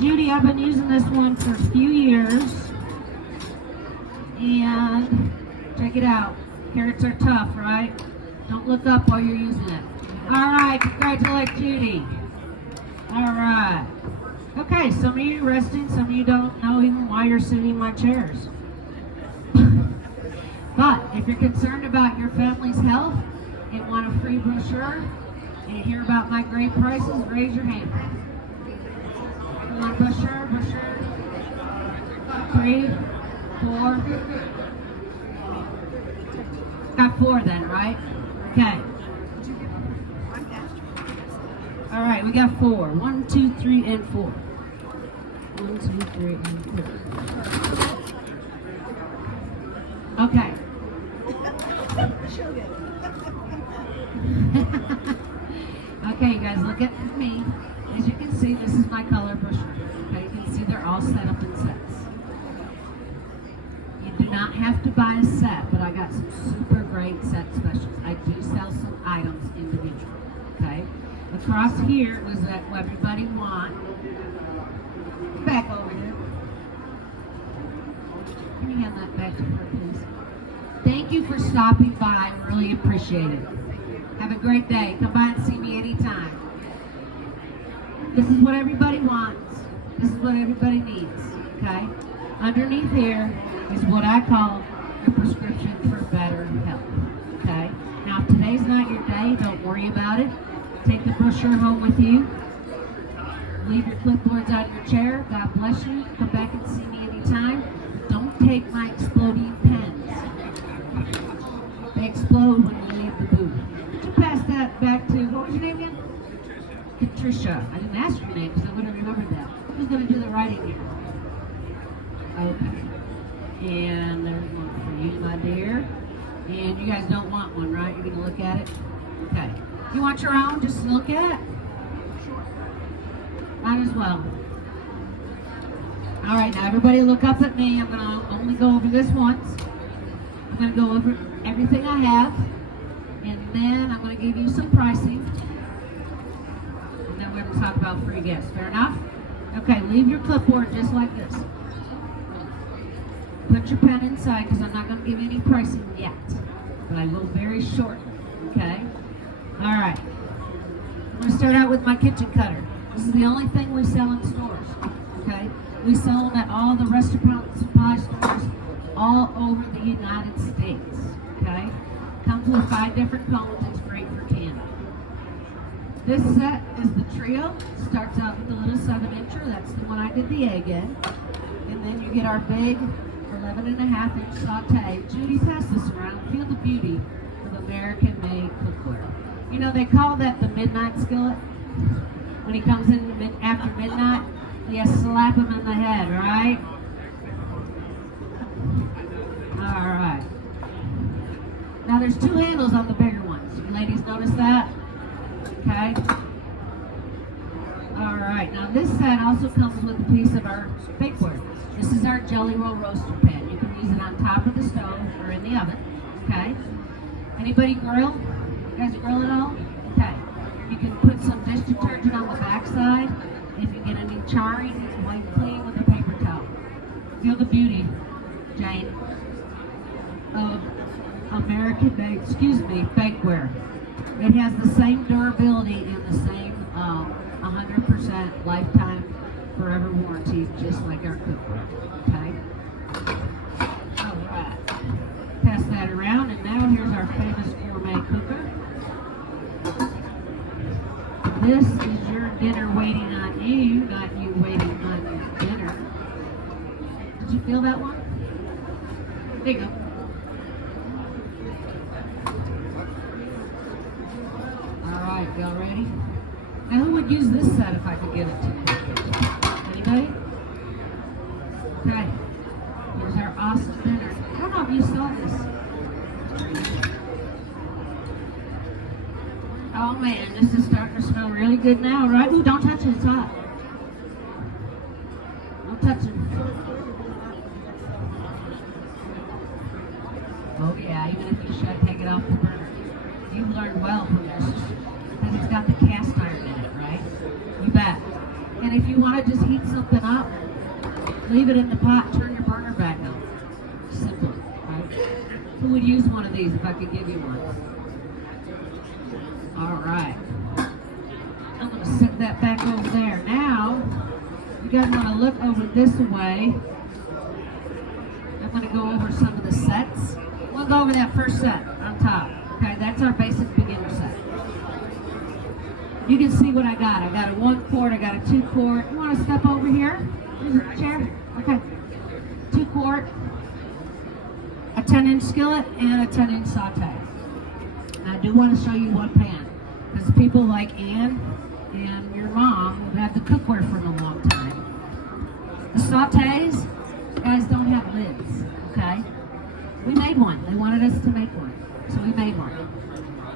Judy, I've been using this one for a few years. And check it out. Carrots are tough, right? Don't look up while you're using it. All right, congratulate Judy. All right. Okay, some of you resting, some of you don't know even why you're sitting in my chairs. But if you're concerned about your family's health and want a free brochure and you hear about my great prices, raise your hand. You want a brochure? Brochure? 3, 4. Got 4 then, right? Okay. All right, we got 4. 1, 2, 3, and 4. 1, 2, 3, and 4. Okay. Okay, you guys, look at me. As you can see, this is my color brochure. Okay, you can see they're all set up in sets. You do not have to buy a set, but I got some super great set specials. I do sell some items individually. Okay, across here was that what everybody want. Back over here. Can you hand that back to her, please? Thank you for stopping by. Really appreciate it. Have a great day. Come by and see me anytime. This is what everybody wants. This is what everybody needs. Okay? Underneath here is what I call the prescription for better health. Okay? Now, if today's not your day, don't worry about it. Take the brochure home with you. Leave your clipboards on your chair. God bless you. Come back and see me anytime. Don't take my exploding pens. They explode when you leave the booth. Could you pass that back to, what was your name again? Patricia. I didn't ask your name because I would have remembered that. Who's going to do the writing here? Okay. And there's one for you, my dear. And you guys don't want one, right? You're going to look at it? Okay. You want your own? Just look at it? Might as well. All right, now everybody look up at me. I'm going to only go over this once. I'm going to go over everything I have. And then I'm going to give you some pricing. And then we're going to talk about free gifts. Fair enough? Okay, leave your clipboard just like this. Put your pen inside because I'm not going to give you any pricing yet. But I will very shortly. Okay? All right. I'm going to start out with my kitchen cutter. This is the only thing we sell in stores. Okay? We sell them at all the restaurant supply stores all over the United States. Okay? Comes with 5 different cones. It's great for candy. This set is the trio. Starts out with the little 7-incher. That's the one I did the egg in. And then you get our big 11.5-inch saute. Judy, pass this around. Feel the beauty of American-made cookware. You know, they call that the midnight skillet. When he comes in after midnight, you slap him in the head, right? All right. Now there's 2 handles on the bigger ones. You ladies notice that? Okay. All right. Now this set also comes with a piece of our bakeware. This is our Jelly Roll roaster pan. You can use it on top of the stove or in the oven. Okay. Anybody grill? You guys grill at all? Okay. You can put some dish detergent on the backside. If you get any charring, it's wipe clean with a paper towel. Feel the beauty, Jane, of American-made, bakeware. It has the same durability and the same 100% lifetime forever warranty, just like our cookware. Okay. All right. Pass that around, and now here's our famous gourmet cooker. This is your dinner waiting on you, not you waiting on your dinner. Did you feel that one? There you go. All right, y'all ready? Now, who would use this set if I could give it to you? Anybody? Okay. Here's our awesome dinner. I don't know if you saw this. Oh man, this is starting to smell really good now, right? Ooh, don't touch it, it's hot. Don't touch it. Oh yeah, even if you should, take it off the burner. You've learned well from this. Because it's got the cast iron in it, right? You bet. And if you want to just heat something up, leave it in the pot, turn your burner back on. Simple, right? It's a would use one of these if I could give you one? All right. I'm going to set that back over there. Now, you guys want to look over this way. I'm going to go over some of the sets. We'll go over that first set on top. Okay, that's our basic beginner set. You can see what I got. I got a 1 quart, I got a 2 quart. You want to step over here? There's a chair. Okay. 2 quart, a 10-inch skillet, and a 10-inch saute. I do want to show you one pan, because people like Ann and your mom who've had the cookware for a long time. The sautés, guys, don't have lids, okay? We made one. They wanted us to make one, so we made one.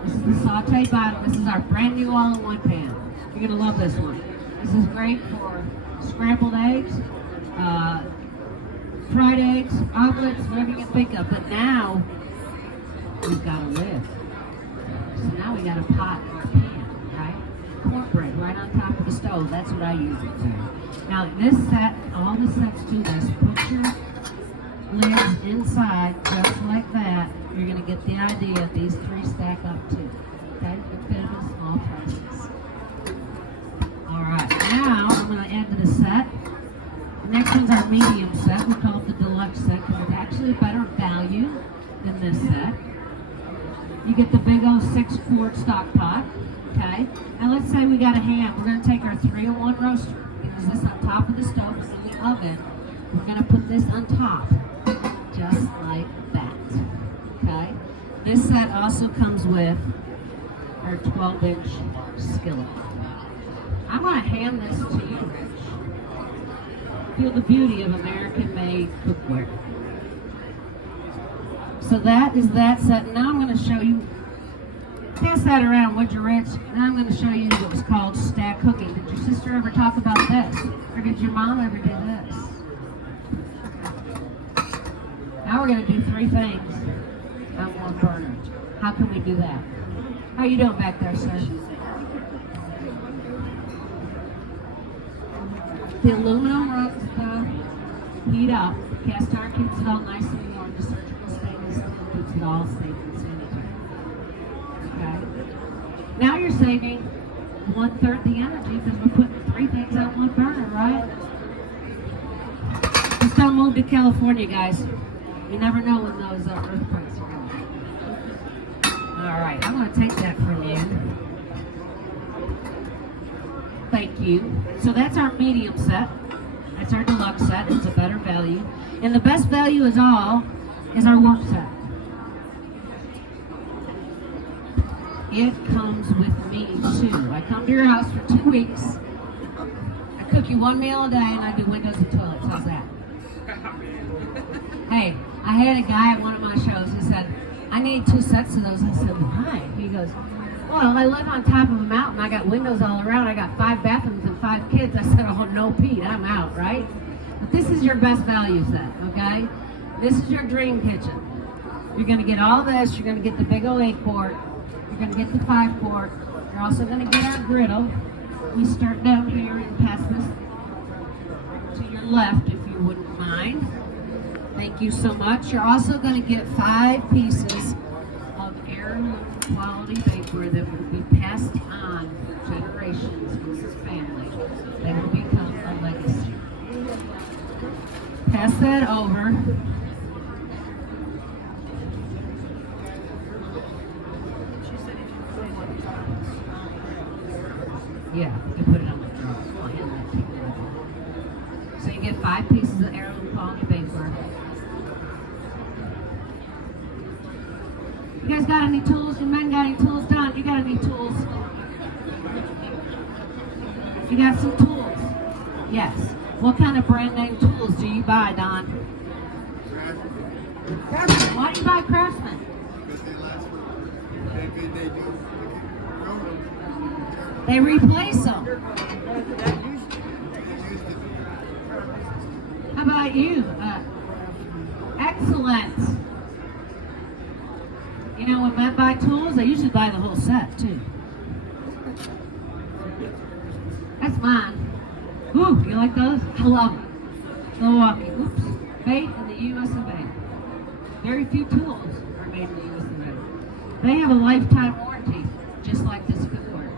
This is the saute bottom. This is our brand new all-in-one pan. You're gonna love this one. This is great for scrambled eggs, fried eggs, omelets, whatever you can think of. But now we've got a lid. So now we got a pot in our pan, right? Cornbread right on top of the stove. That's what I use it for. Now this set, all the sets do this. Put your lids inside just like that. You're going to get the idea. These 3 stack up too. Okay? You can fit them in small prices. Alright, now I'm going to add to the set. The next one's our medium set. We call it the deluxe set because it's actually a better value than this set. You get the big old 6 quart stock pot. Okay? Now let's say we got a ham. We're going to take our 3-in-1 roaster. Because this on top of the stove is in the oven. We're going to put this on top. Just like that. Okay? This set also comes with our 12-inch skillet. I'm going to hand this to you, Rich. Feel the beauty of American-made cookware. So that is that set. Now I'm going to show you, pass that around, would you, Rich? Now I'm going to show you what was called stack cooking. Did your sister ever talk about this? Or did your mom ever do this? Now we're going to do 3 things on one burner. How can we do that? How you doing back there, sir? The aluminum runs the heat up. Cast iron keeps it all nice and warm. The surgical stainless steel keeps it all safe and sanitary. Okay? Now you're saving 1/3 the energy because we're putting 3 things on one burner, right? Just don't move to California, guys. You never know when those earthquakes are coming. All right, I'm going to take that from you. Thank you. So that's our medium set. That's our deluxe set. It's a better value. And the best value is all is our work set. It comes with me too. I come to your house for 2 weeks. I cook you 1 meal a day and I do windows and toilets. How's that? Hey, I had a guy at one of my shows who said, I need 2 sets of those. I said, why? He goes, well, I live on top of a mountain. I got windows all around. I got 5 bathrooms and 5 kids. I said, oh, no, Pete, I'm out, right? But this is your best value set, okay? This is your dream kitchen. You're going to get all this. You're going to get the big old 8 quart. You're going to get the 5 quart. You're also going to get our griddle. We start down here and pass this to your left, if you wouldn't mind. Thank you so much. You're also going to get 5 pieces of heirloom quality bakeware that will be passed on for generations in this family. They will become a legacy. Pass that over. Yeah, you put it on the drum. I'll hand that to you. So you get 5 pieces of heirloom quality bakeware. You guys got any tools? Your men got any tools? Don, you got any tools? You got some tools? Yes. What kind of brand name tools do you buy, Don? Craftsman. Why do you buy Craftsman? They replace them. How about you? Excellent. You know, when men buy tools, they usually buy the whole set, too. That's mine. Ooh, you like those? I love them. Milwaukee. Oops. Made in the U.S. of A. Very few tools are made in the USA. They have a lifetime warranty, just like this cookware.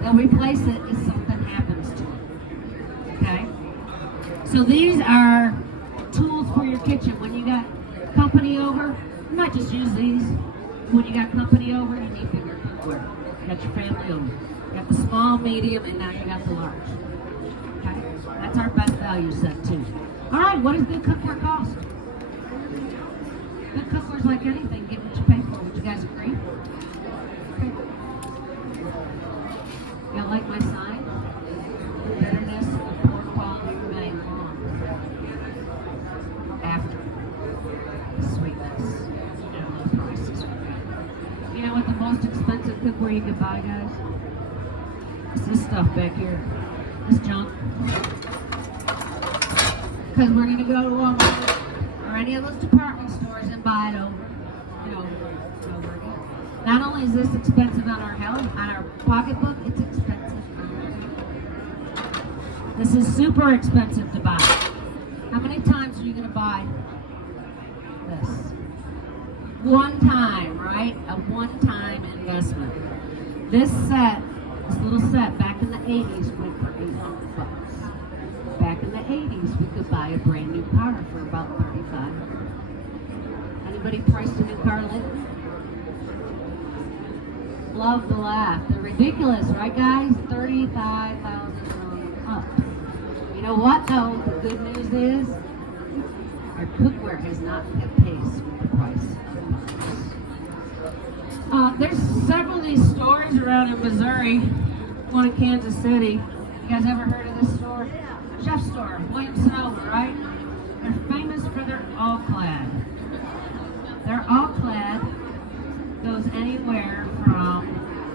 They'll replace it if something happens to it. Okay? So these are tools for your kitchen. When you got company over, you might just use these. When you got company over, you need bigger cookware. You got your family over. You got the small, medium, and now you got the large. Okay? That's our best value set too. All right, what does good cookware cost? Good cookware's like anything. Get what you pay for. Would you guys agree? Okay. Y'all like my sign? Bitterness of poor quality remain long after the sweetness. You know, the prices. You know what the most expensive cookware you could buy, guys? It's this stuff back here. This junk. Because we're going to go to Walmart or any of those department stores and buy it over, you know, over again. Not only is this expensive on our health, on our pocketbook, it's expensive on our health. This is super expensive to buy. How many times are you going to buy this? One time, right? A one-time investment. This little set, back in the 80s, went for $800. Back in the 80s, we could buy a brand new car for about $3,500. Anybody priced a new car lately? Love to laugh. They're ridiculous, right, guys? $35,000 up. You know what, though? The good news is our cookware has not kept pace with the price of cars. There's several of these stores around in Missouri, one in Kansas City. You guys ever heard of this store? Chef store, Williams-Sonoma, right? They're famous for their all-clad. Their all-clad goes anywhere from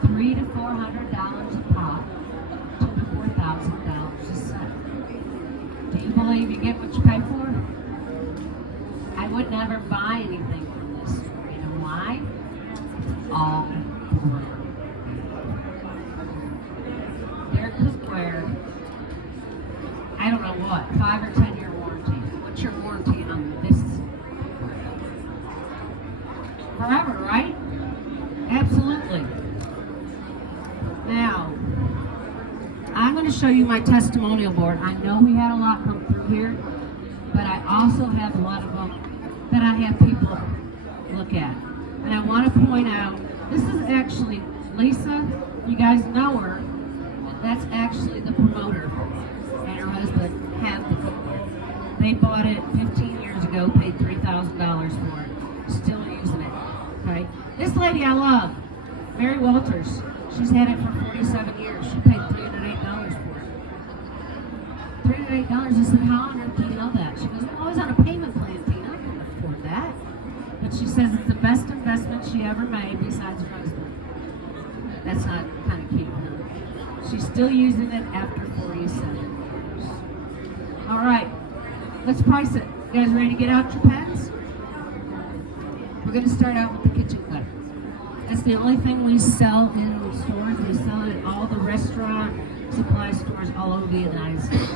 $300 to $400 a pop to $4,000 a set. Do you believe you get what you pay for? I would never buy anything from this store. You know why? It's all for their cookware. I don't know what, 5 or 10 year warranty. What's your warranty on this? Forever, right? Absolutely. Now, I'm going to show you my testimonial board. I know we had a lot come through here, but I also have a lot of them that I have people look at. And I want to point out, this is actually Lisa. You guys know her. That's actually the promoter. And her husband have the cookware. They bought it 15 years ago, paid $3,000 for it, still using it. Okay. This lady I love, Mary Walters. She's had it for 47 years. She paid $308 for it. $308. I said, how on earth do you know that? She goes, well, I was on a payment plan, Tina. I can afford that. But she says it's the best investment she ever made besides her husband. That's not kind of cute, huh? She's still using it after 47 years. All right, let's price it. You guys ready to get out your pens? We're going to start out with the kitchen cutter. That's the only thing we sell in the stores. We sell it at all the restaurant supply stores all over the United States.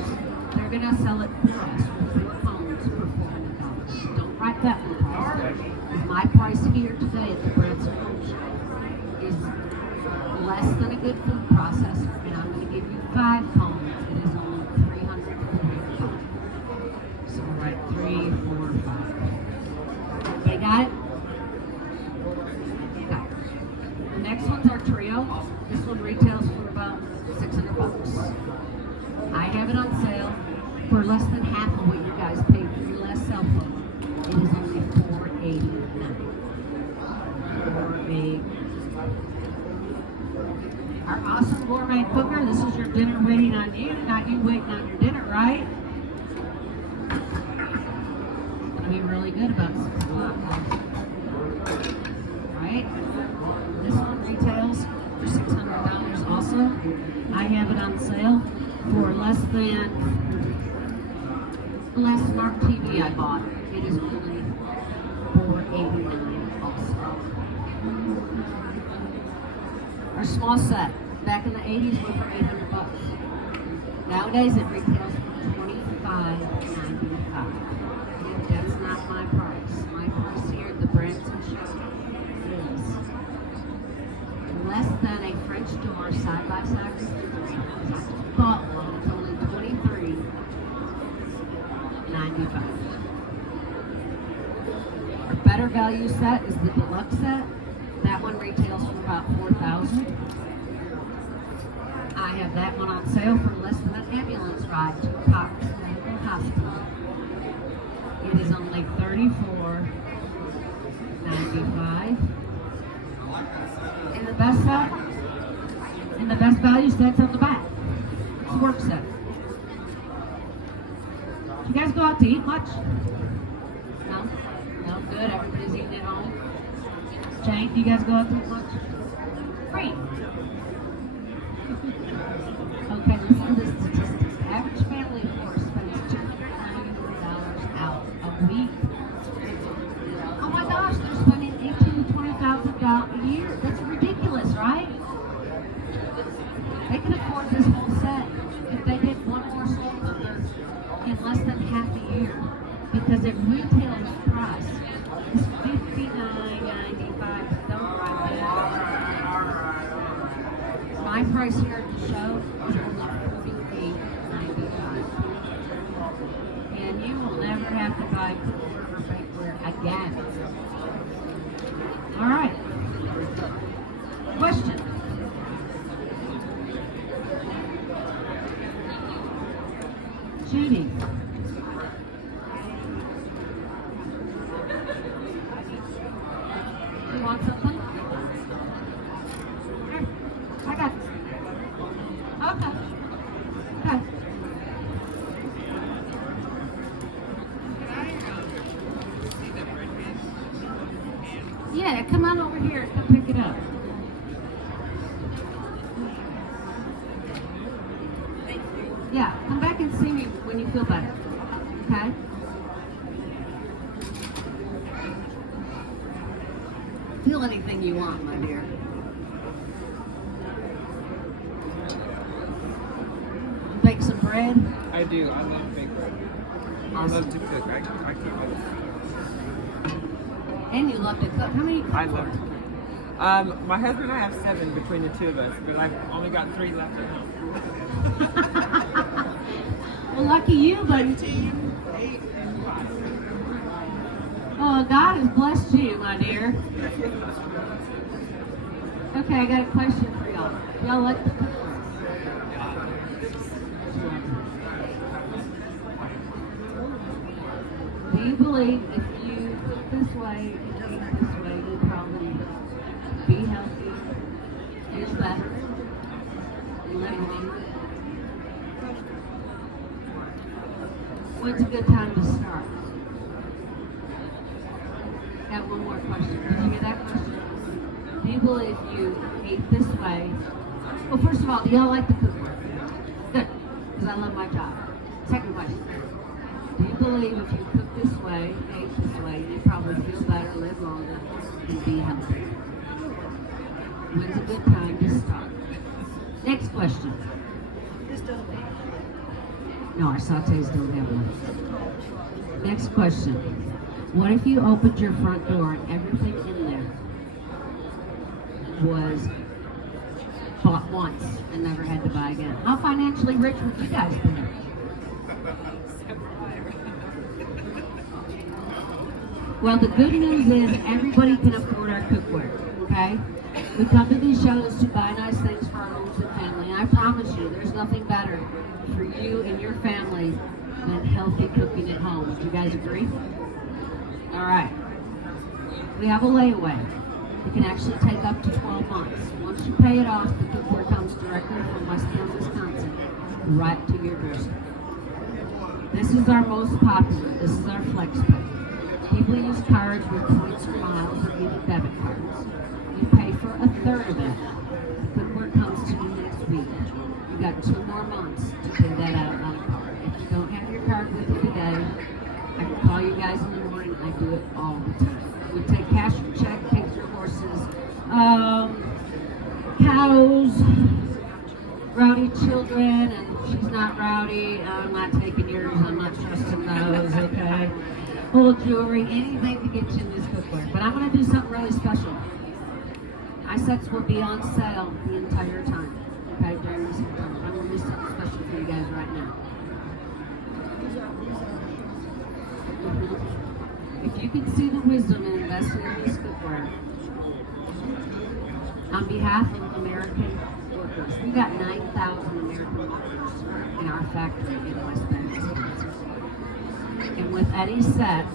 They're going to sell it for us for 4 cones for $400. Don't write that one price. Because my price here today at the Branson Home Show is less than a good food processor, and I'm going to give you 5 cones. It is only $345. So we'll write 3, 4, 5. Everybody got it? Okay. The next one's our trio. This one retails for about $600. I have it on sale for less than half of what you guys paid for your last cell phone. It is only $489. Our awesome gourmet cooker. This is your dinner waiting on you, not you waiting on your dinner, right? It's gonna be really good about 6 o'clock. Right? This one retails for $600 also. I have it on sale for less than the last smart TV I bought. It is only $489 also. Our small set, back in the 80s, went for $800. Nowadays it retails for $25.95. That's not my price. French door side by side refrigerator. I just bought one. It's only $23.95. Our better value set is the deluxe set. That one retails for about $4,000. I have that one on sale for less than an ambulance ride to Cox Medical Hospital. It is only $34.95. And the best set, and the best value set's on the back. It's a work set. You guys go out to eat much? No? No, good. Everybody's eating at home. Jane, do you guys go out to eat much? Great. Okay, listen to the statistics. The average family of four spends $294 out a week. Oh my gosh, they're spending $18,000 to $20,000 a year. That's ridiculous, right? They can afford this whole set if they did one more soul cooker in less than half a year. Because it retails price is $59.95. Don't write that. My price here at the show is only $48.95. And you will never have to buy cookware or bakeware again. All right. Question. Judy. You want something? Here, I got it. Okay. Okay. Yeah, come on over here. Come pick it up. Yeah, come back and see me when you feel better. Okay? Feel anything you want, my dear. Bake some bread. I do. I love baked bread. I Awesome. love to cook. I cook all the time. And you love to cook. How many I love to cook. My husband and I have 7 between the two of us, but I've only got 3 left at home. Well, lucky you, buddy. 15, 8, and 5. Oh, God has blessed you, my dear. Okay, I got a question for y'all. Y'all like the cookware? Do you believe if you cook this way and eat this way, you'll probably be healthy, feel better, and live longer? When's a good time to start? Got one more question. Did you hear that question? Do you believe you eat this way? Well, first of all, do y'all like the cookware? Good, because I love my job. Second question. Do you believe if you cook this way, ate this way, you probably feel better, live longer, and be healthy? When's a good time to start? Next question. No, our sautés don't have one. Next question. What if you opened your front door and everything in there was bought once and never had to buy again? How financially rich would you guys be? Well, the good news is everybody can afford our cookware, okay? We come to these shows to buy nice things for our homes and family, and I promise you, there's nothing better for you and your family than healthy cooking at home. Would you guys agree? All right. We have a layaway. It can actually take up to 12 months. Once you pay it off, the cookware comes directly from Westfield, Wisconsin, right to your doorstep. This is our most popular. This is our FlexPay. People use cards with points or miles or even debit cards. You pay for a third of it. The cookware comes to you next week. You got 2 more months to pay that out on a card. If you don't have your card with you today, I can call you guys in the morning. I do it all the time. We take cash or check, pigs or horses, cows, rowdy children, and she's not rowdy. I'm not taking yours. I'm not trusting those, okay? Old jewelry, anything to get you in this cookware. But I'm going to do something really special. I My sets will be on sale the entire time. Okay, during this whole time. I'm gonna do something special for you guys right now. If you can see the wisdom in investing in this footwear, on behalf of American workers, we got 9,000 American workers in our factory in West Bend, Wisconsin. And with any set,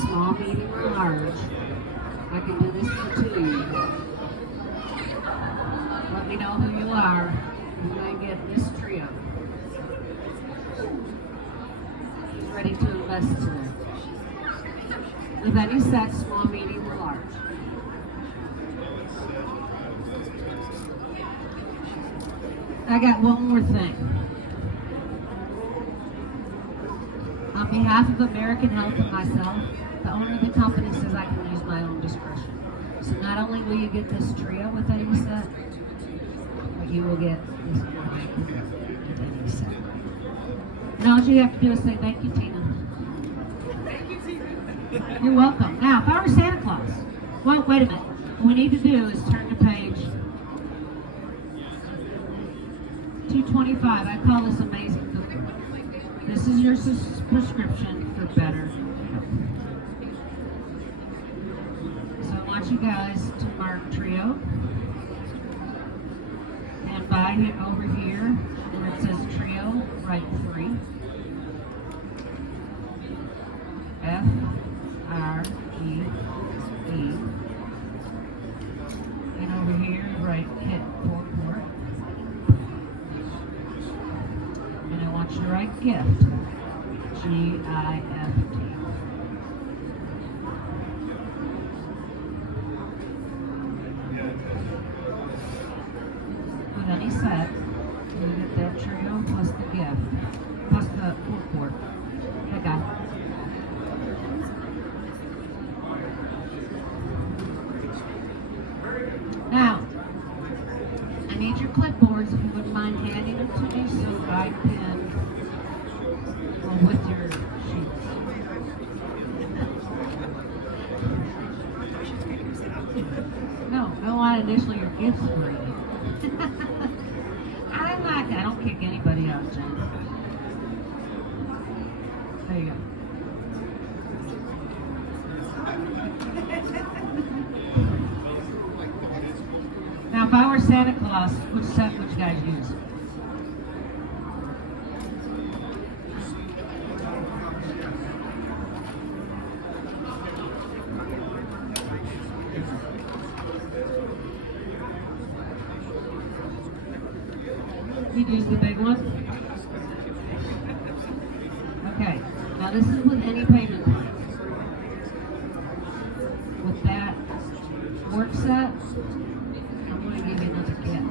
small, medium, or large, I can do this for 2 of you. Let me know who you are. You're going to get this trio. Who's ready to invest today? With any set, small, medium, or large. I got one more thing. On behalf of American Health and myself, the owner of the company says I can use my own discretion. So not only will you get this trio with any set, but you will get this with any set. And all you have to do is say thank you, Tina. Thank you, Tina. You're welcome. Now, if I were Santa Claus, well, wait a minute. What we need to do is turn to page 225. I call this amazing footwear. This is your prescription for better health. So I want you guys to mark trio and by it over here where it says trio, write 3. F-R-E-E. And over here write hit 4 quart. And I want you to write gift. G-I-F-T. With any set, you get that trio plus the gift, plus the 4 quart. Okay. Now, I need your clipboards if you wouldn't mind handing them to me so that I can, well, with your sheets. No, I want initially your gifts for you. I don't kick anybody out, Jen. There you go. Now, if I were Santa Claus, which set would you guys use? You'd use the big one? Okay. Now, this is with any payment plan. With that work set, I'm going to give you another gift.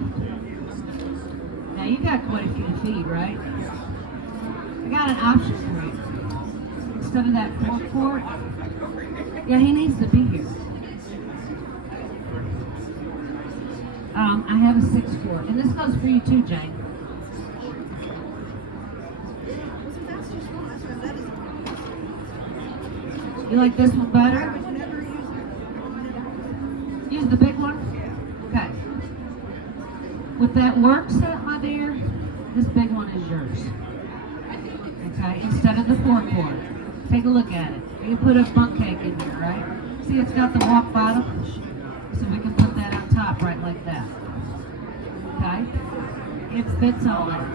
Now, you got quite a few to feed, right? I got an option for you. Instead of that 4 quart, yeah, he needs to be here. I have a 6 quart, and this goes for you too, Jane. You like this one better? Use the big one? Okay. With that work set, my dear, this big one is yours. Okay, instead of the 4 quart. Take a look at it. You put a bunk cake in here, right? See, it's got the walk bottom? So we can put that on top right like that. Okay? It fits all that.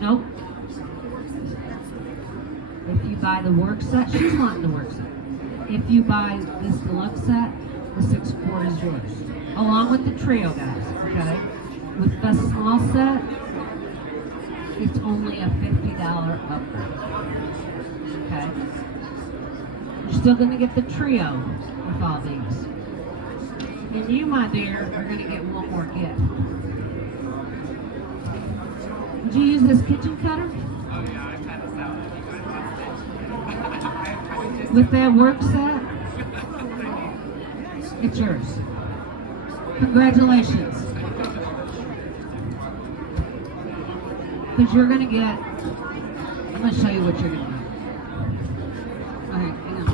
Nope. If you buy the work set, she's wanting the work set. If you buy this deluxe set, the 6 quart is yours. Along with the trio, guys, okay? With the small set, it's only a $50 upgrade. Okay? You're still gonna get the trio with all these. And you, my dear, are gonna get one more gift. Would you use this kitchen cutter? Oh yeah, I've had a salad. With that work set, it's yours. Congratulations. Because you're going to get, I'm going to show you what you're going to get. All right, hang on.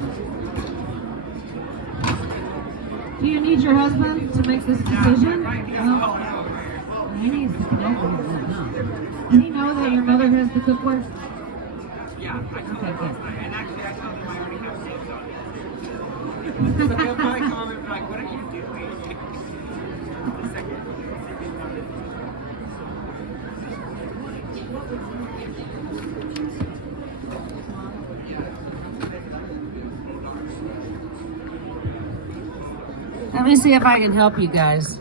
Do you need your husband to make this decision? Right, he Well, he needs to come over with that, huh? Does he know that your mother has the cookware? Yeah, I told Okay, him good. last night. And actually, I told him I already have six on it. So he'll probably comment like, what are you doing? The second. Let me see if I can help you guys.